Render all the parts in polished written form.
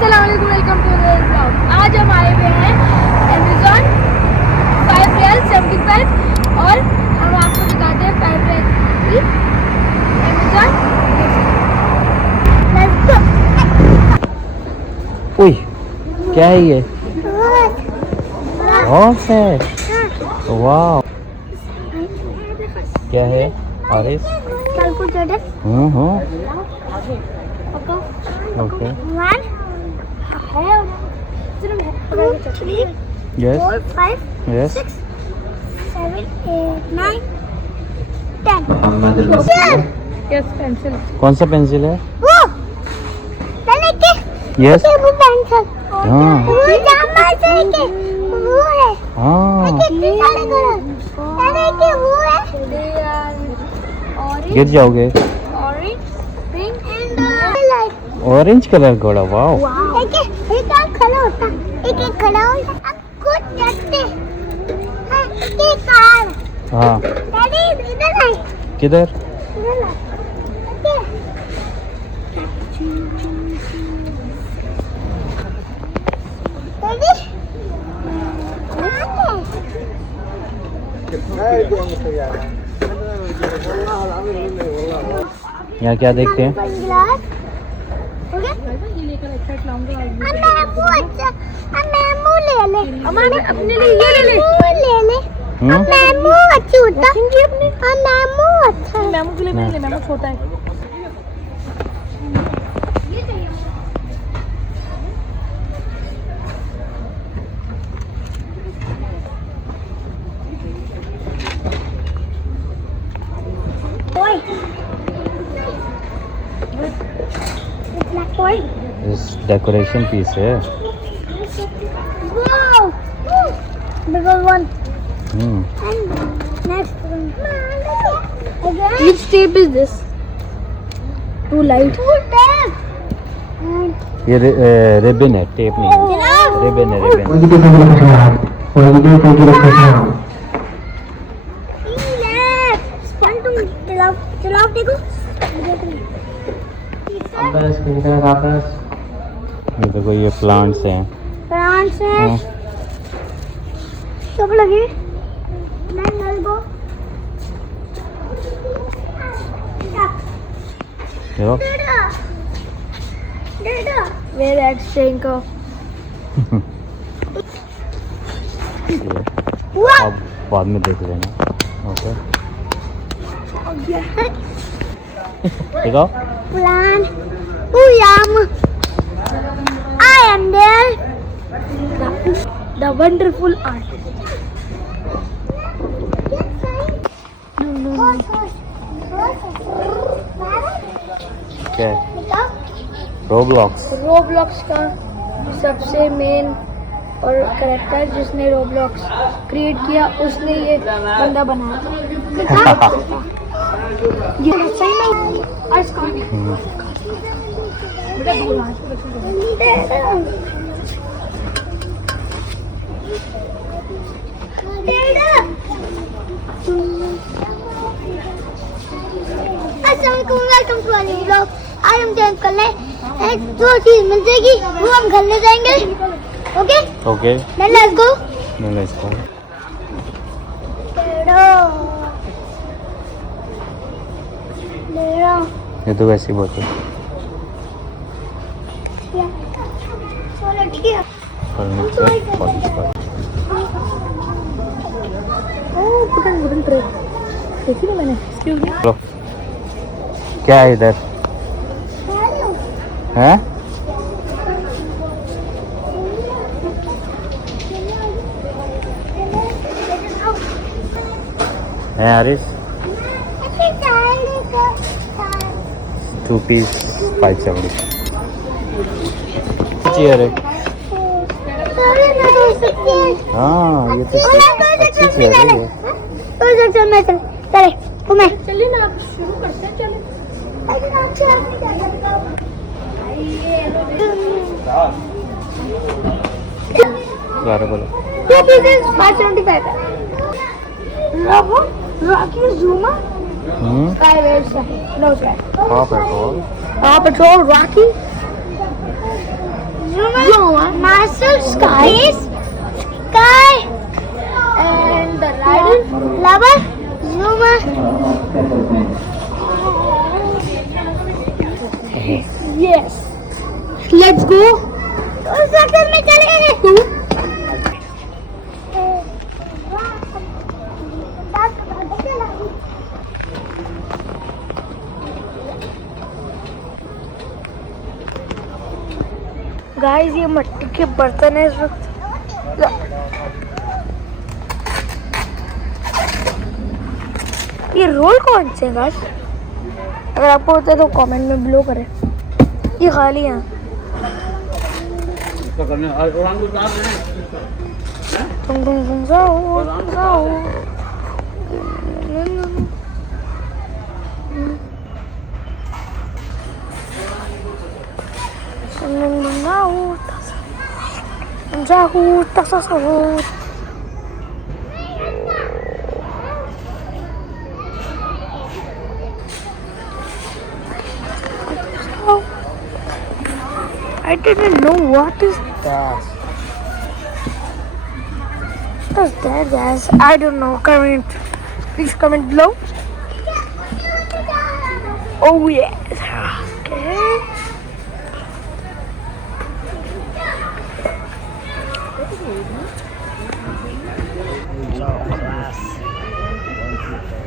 अस्सलाम वालेकुम, welcome to the blog. आज हम आए हुए हैं अमेज़न 5 रियल 75 और हम आपको दिखाते हैं 5 रियल की अमेज़न। उई, क्या है ये? हॉर्स है। वाह, क्या है? आरिस? कैलकुलेटर। ओके। 1 है 2 3 यस 4 5 यस 6 7 8 9 10। Yes, pencil. कौन सा पेंसिल है? वो चले के यस वो पेंसिल। हाँ वो जामा से के वो है। हाँ, कितने सारे कलर चले के वो है। ऑरेंज, गिर जाओगे। Orange, pink and light. Orange colour घोड़ा, वाह। एक खड़ा होता, एक खड़ा होता, अब कुछ चलते हैं, एक कार। हाँ, डैडी इधर आए, किधर? इधर आ। डैडी यहाँ क्या देखते हैं? गिलास हो गया। मैमू ले ले, अपने लिए ये ले ले, ले ले। मैमू अच्छी होता है, मैमू अच्छा है। मैमू के लिए नहीं ले, मैमू छोटा है। इस डेकोरेशन पीस है। Wow! Bigger one. Hmm, And next one. Again. Which tape is this? Too light. Too tape. And ये रिबन है, टेप नहीं है। रिबन है, रिबन। स्पॉन तुम चलाओ देखो। ये देखो, ये प्लांट्स हैं। फ्रांस है। हाँ, सब लगे। नल गो। देखो। Where that staying go? अब बाद में देख लेना। ओके, देखो। Plan. I am there. The wonderful artist. क्या है? रोब्लॉक्स। रोब्लॉक्स का सबसे मेन और करेक्टर जिसने रोब्लॉक्स क्रिएट किया, उसने ये बंदा बनाया। ये सही में आज का बेटा दूर वेलकम टू अली ब्लॉग। आज हम चेंज कर ले, एक जो चीज मिल जाएगी वो हम घर ले जाएंगे। Okay okay, let's go. Let's go. ये तो वैसी बोतल। फर्नीचर, पॉलिश का। वुडन ट्रे देखी ना मैंने। Excuse me. लो, क्या है इधर? हैं? हैं आरिस? 2 पीस 570। चेयर है। हाँ, ये तो अच्छी चेयर है ये। चलिए ना, आप शुरू करते हैं। चलिए दोबारा बोलो। 575 है। Rocky Zuma Sky waves, no sky. Paw Patrol. Paw Patrol, Rocky. Space, sky, and the rider, lover, zoomer. Yes. Let's go. उस सेक्टर में चलेंगे। गाइस ये मिट्टी के बर्तन है इस वक्त। ये रोल कौन से हैं गाइस? अगर आपको होता है तो कमेंट में ब्लो करें। ये खाली है। तुम जाओ जाओ। I didn't know what is that. What is that, guys? I don't know. Comment. Please comment below. Oh yes. Okay.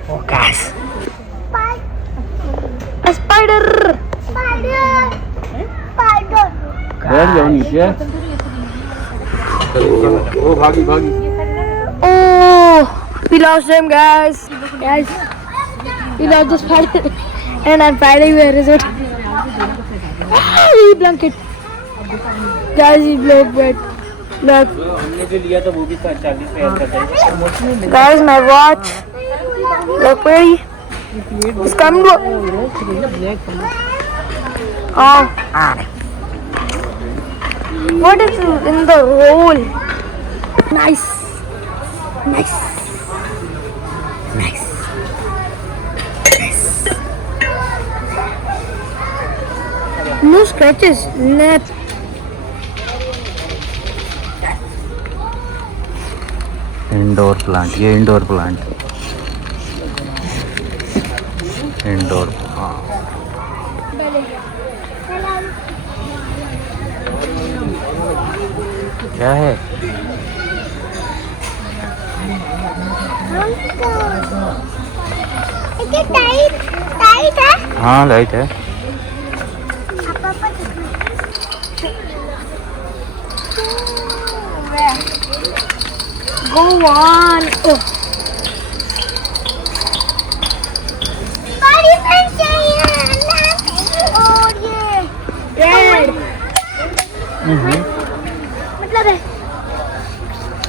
Oh, guys. A spider. Spider. Spider. बैठ जाओ नीचे। ओ भागी भागी। Oh, we lost him, guys. Guys, we lost the spider, and I'm finding where is it? Blanket. Guys, he broke bed. Look. हमने जो लिया था वो भी 40 पे आता था। Guys, my watch. Look where he is coming. Oh. What is in the hole? Nice. Nice. Nice. Nice. No scratches. Net. Indoor plant, ये इंडोर प्लांट, इंडोर। हाँ क्या है? टाइट टाइट है। हाँ लाइट है। Go on. Oh. मतलब है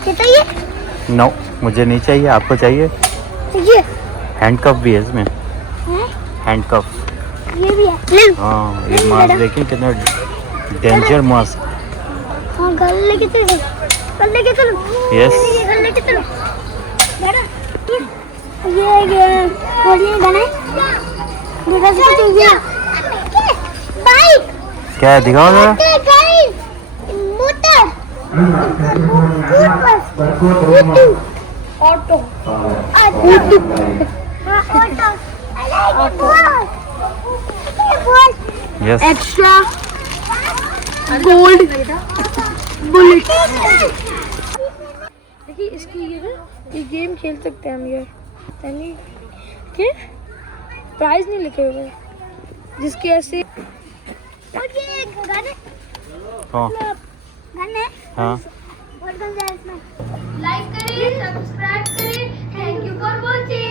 कितना ये? नो मुझे नहीं चाहिए, आपको चाहिए? ये हैंडकफ भी है इसमें। हैंडकफ ये भी है। ले लो। हाँ ये मास्क देखिए कितना डेंजर मास्क। हाँ घर लेके चलो, घर लेके चलो। यस घर लेके चलो। ये और ये गाना है। देखा सकते ये बाइक क्या है दिखाओ जरा। Motor auto yes extra gold bullet. देखिए इसकी ये गेम खेल सकते हैं हम। ये क्या प्राइस नहीं लिखे हुए जिसके ऐसे। और ये गन है। हाँ गन है। हाँ लाइक करें, सब्सक्राइब करें। Thank you for watching.